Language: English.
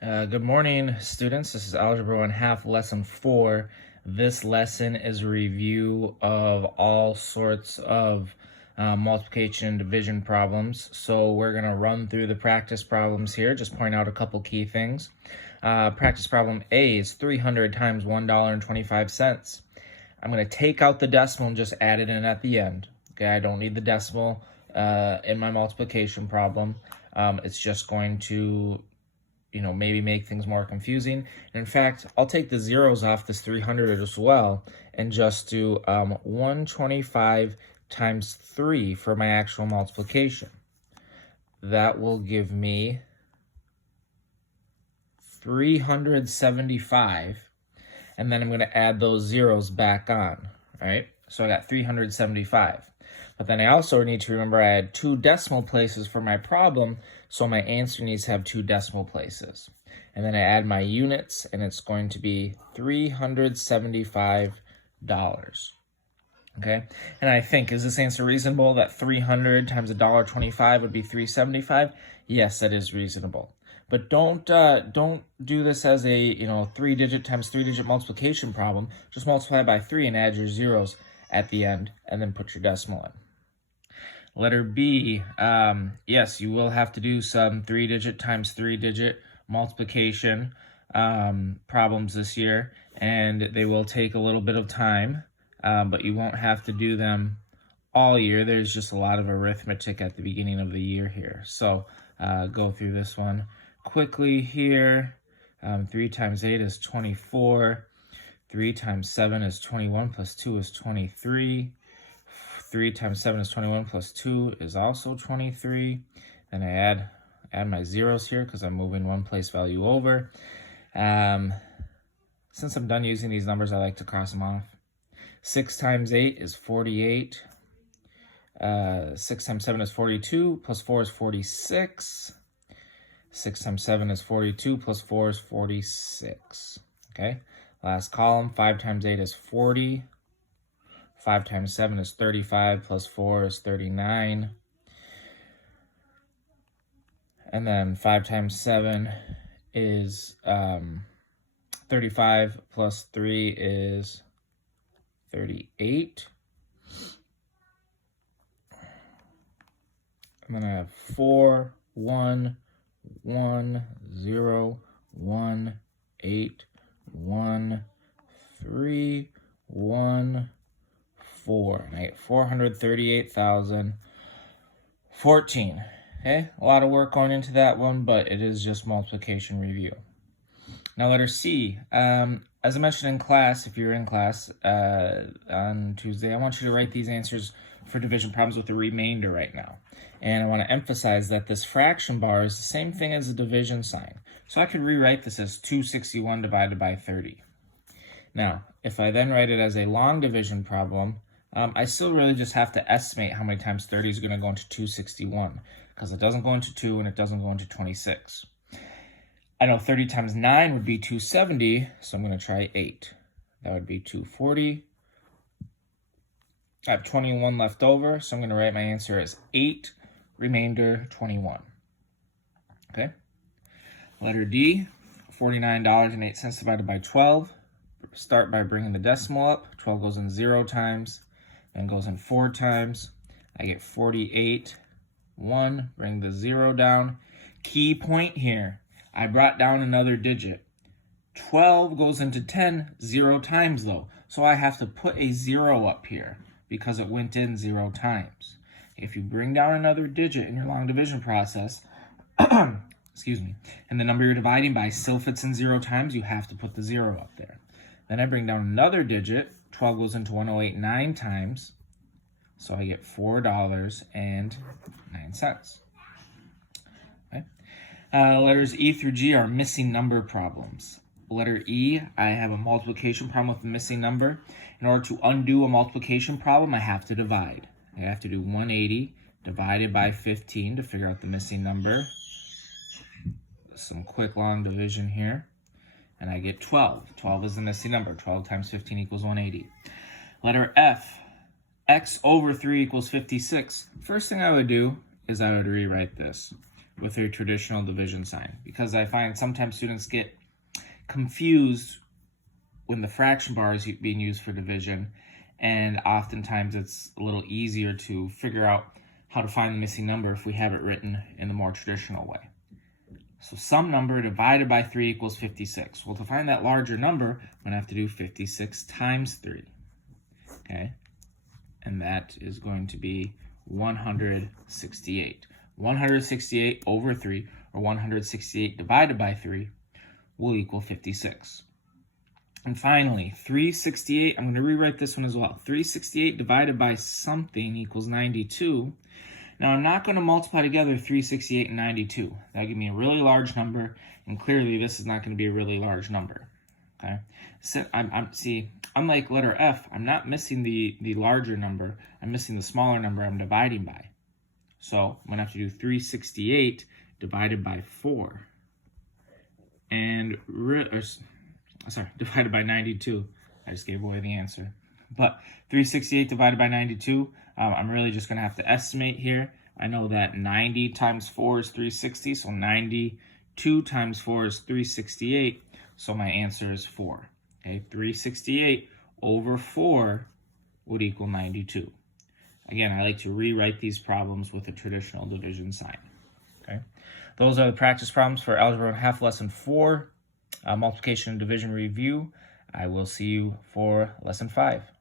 Good morning, students. This is Algebra 1/2, Lesson 4. This lesson is a review of all sorts of multiplication and division problems. So we're going to run through the practice problems here, just point out a couple key things. Practice problem A is 300 times $1.25. I'm going to take out the decimal and just add it in at the end. Okay, I don't need the decimal in my multiplication problem. It's just going to maybe make things more confusing. And in fact, I'll take the zeros off this 300 as well and just do 125 times 3 for my actual multiplication. That will give me 375. And then I'm going to add those zeros back on, right? So I got 375. But then I also need to remember I had 2 decimal places for my problem, so my answer needs to have 2 decimal places. And then I add my units, and it's going to be $375. Okay? And I think, is this answer reasonable, that 300 times $1.25 would be 375? Yes, that is reasonable. But don't do this as a 3-digit times 3-digit multiplication problem. Just multiply by 3 and add your zeros at the end, and then put your decimal in. Letter B, yes, you will have to do some 3-digit times 3-digit multiplication problems this year, and they will take a little bit of time, but you won't have to do them all year. There's just a lot of arithmetic at the beginning of the year here. So go through this one quickly here. 3 times 8 is 24. 3 times 7 is 21 plus 2 is 23. 3 times 7 is 21 plus 2 is also 23. Then I add my zeros here because I'm moving one place value over. Since I'm done using these numbers, I like to cross them off. 6 times 8 is 48. 6 times 7 is 42, plus 4 is 46. 6 times 7 is 42, plus 4 is 46. Okay, last column, 5 times 8 is 40. 5 times 7 is 35, plus 4 is 39. And then 5 times 7 is 35, plus 3 is 38. And then I have 4, 1, 1, 0, 1, 8, 1, 3, 1, 4. And I get 438,014. Okay, a lot of work going into that one, but it is just multiplication review. Now letter C. As I mentioned in class, if you're in class on Tuesday, I want you to write these answers for division problems with the remainder right now. And I want to emphasize that this fraction bar is the same thing as a division sign. So I could rewrite this as 261 divided by 30. Now, if I then write it as a long division problem, I still really just have to estimate how many times 30 is going to go into 261, because it doesn't go into 2 and it doesn't go into 26. I know 30 times 9 would be 270, so I'm going to try 8. That would be 240. I have 21 left over, so I'm going to write my answer as 8, remainder 21. Okay. Letter D, $49.08 divided by 12. Start by bringing the decimal up. 12 goes in 0 times, then goes in 4 times. I get 48, 1, bring the 0 down. Key point here, I brought down another digit. 12 goes into 10 0 times though, so I have to put a 0 up here because it went in 0 times. If you bring down another digit in your long division process, excuse me, and the number you're dividing by still fits in 0 times, you have to put the 0 up there. Then I bring down another digit. 12 goes into 108 9 times, so I get $4.09. Okay. Letters E through G are missing number problems. Letter E, I have a multiplication problem with a missing number. In order to undo a multiplication problem, I have to divide. I have to do 180 divided by 15 to figure out the missing number. Some quick long division here. And I get 12. 12 is the missing number. 12 times 15 equals 180. Letter F, x over 3 equals 56. First thing I would do is I would rewrite this. with a traditional division sign, because I find sometimes students get confused when the fraction bar is being used for division, and oftentimes it's a little easier to figure out how to find the missing number if we have it written in the more traditional way. So some number divided by 3 equals 56. Well, to find that larger number, I'm going to have to do 56 times 3. Okay? And that is going to be 168. 168 over 3, or 168 divided by 3, will equal 56. And finally, 368, I'm going to rewrite this one as well. 368 divided by something equals 92. Now, I'm not going to multiply together 368 and 92. That'll give me a really large number, and clearly this is not going to be a really large number. Okay? So see, unlike letter F, I'm not missing the larger number. I'm missing the smaller number I'm dividing by. So I'm going to have to do 368 divided by 4. And, divided by 92. I just gave away the answer. But 368 divided by 92, I'm really just going to have to estimate here. I know that 90 times 4 is 360, so 92 times 4 is 368, so my answer is 4. Okay, 368 over 4 would equal 92. Again, I like to rewrite these problems with a traditional division sign. Okay, those are the practice problems for Algebra 1/2 Lesson 4, Multiplication and Division Review. I will see you for Lesson 5.